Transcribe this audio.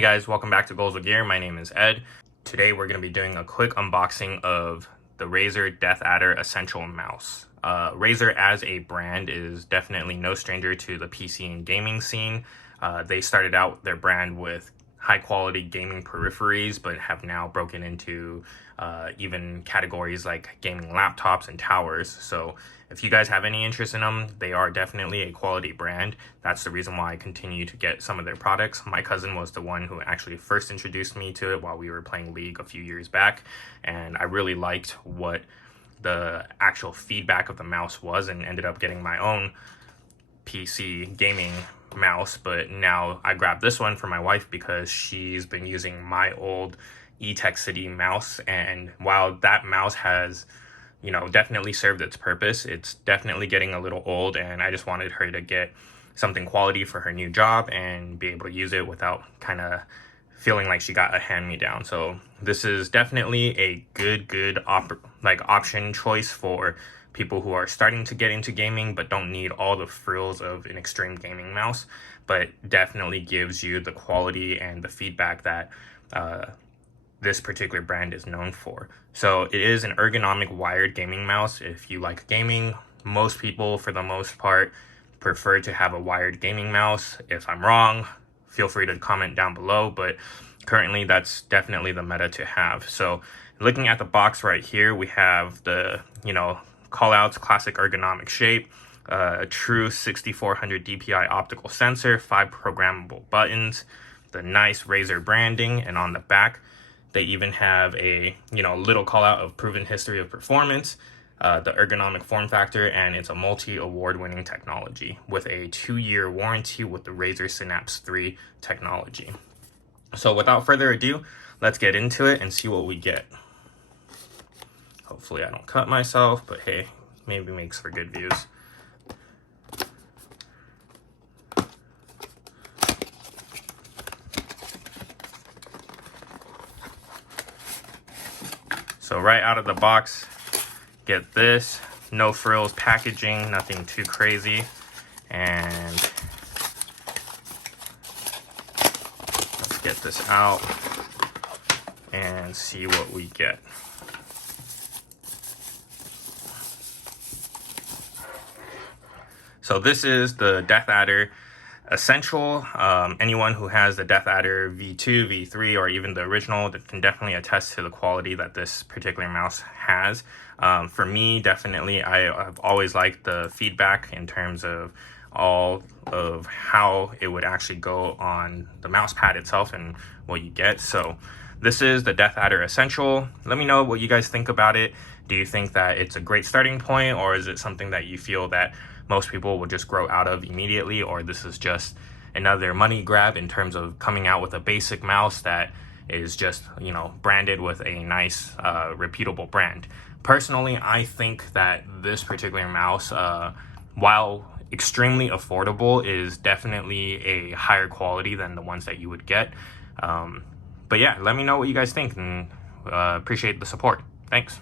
Hey guys, welcome back to Goals with Gear. My name is Ed. Today we're going to be doing a quick unboxing of the Razer Deathadder Essential mouse. Razer as a brand is definitely no stranger to the PC and gaming scene. They started out their brand with high quality gaming peripheries, but have now broken into even categories like gaming laptops and towers. So if you guys have any interest in them, they are definitely a quality brand. That's the reason why I continue to get some of their products. My cousin was the one who actually first introduced me to it while we were playing League a few years back, and I really liked what the actual feedback of the mouse was and ended up getting my own PC gaming mouse. But now I grabbed this one for my wife because she's been using my old eTech City mouse, and while that mouse has definitely served its purpose, it's definitely getting a little old, and I just wanted her to get something quality for her new job and be able to use it without kind of feeling like she got a hand-me-down. So this is definitely a good option choice for people who are starting to get into gaming but don't need all the frills of an extreme gaming mouse, but definitely gives you the quality and the feedback that this particular brand is known for. So it is an ergonomic wired gaming mouse. If you like gaming, most people for the most part prefer to have a wired gaming mouse. If I'm wrong, feel free to comment down below, but currently that's definitely the meta to have. So looking at the box right here, we have the callouts, classic ergonomic shape, a true 6400 DPI optical sensor, 5 programmable buttons, the nice Razer branding, and on the back they even have a little call out of proven history of performance, the ergonomic form factor, and it's a multi-award-winning technology with a 2-year warranty with the Razer Synapse 3 technology. So without further ado, let's get into it and see what we get. Hopefully I don't cut myself, but hey, maybe makes for good views. So right out of the box, get this, no frills packaging, nothing too crazy. And let's get this out and see what we get. So this is the Deathadder Essential. Anyone who has the Deathadder V2, V3, or even the original that can definitely attest to the quality that this particular mouse has. For me, definitely, I've always liked the feedback in terms of all of how it would actually go on the mouse pad itself and what you get. So this is the Deathadder Essential. Let me know what you guys think about it. Do you think that it's a great starting point, or is it something that you feel that most people will just grow out of immediately, or this is just another money grab in terms of coming out with a basic mouse that is just branded with a nice reputable brand? Personally, I think that this particular mouse, while extremely affordable, is definitely a higher quality than the ones that you would get. But yeah, let me know what you guys think, and appreciate the support. Thanks.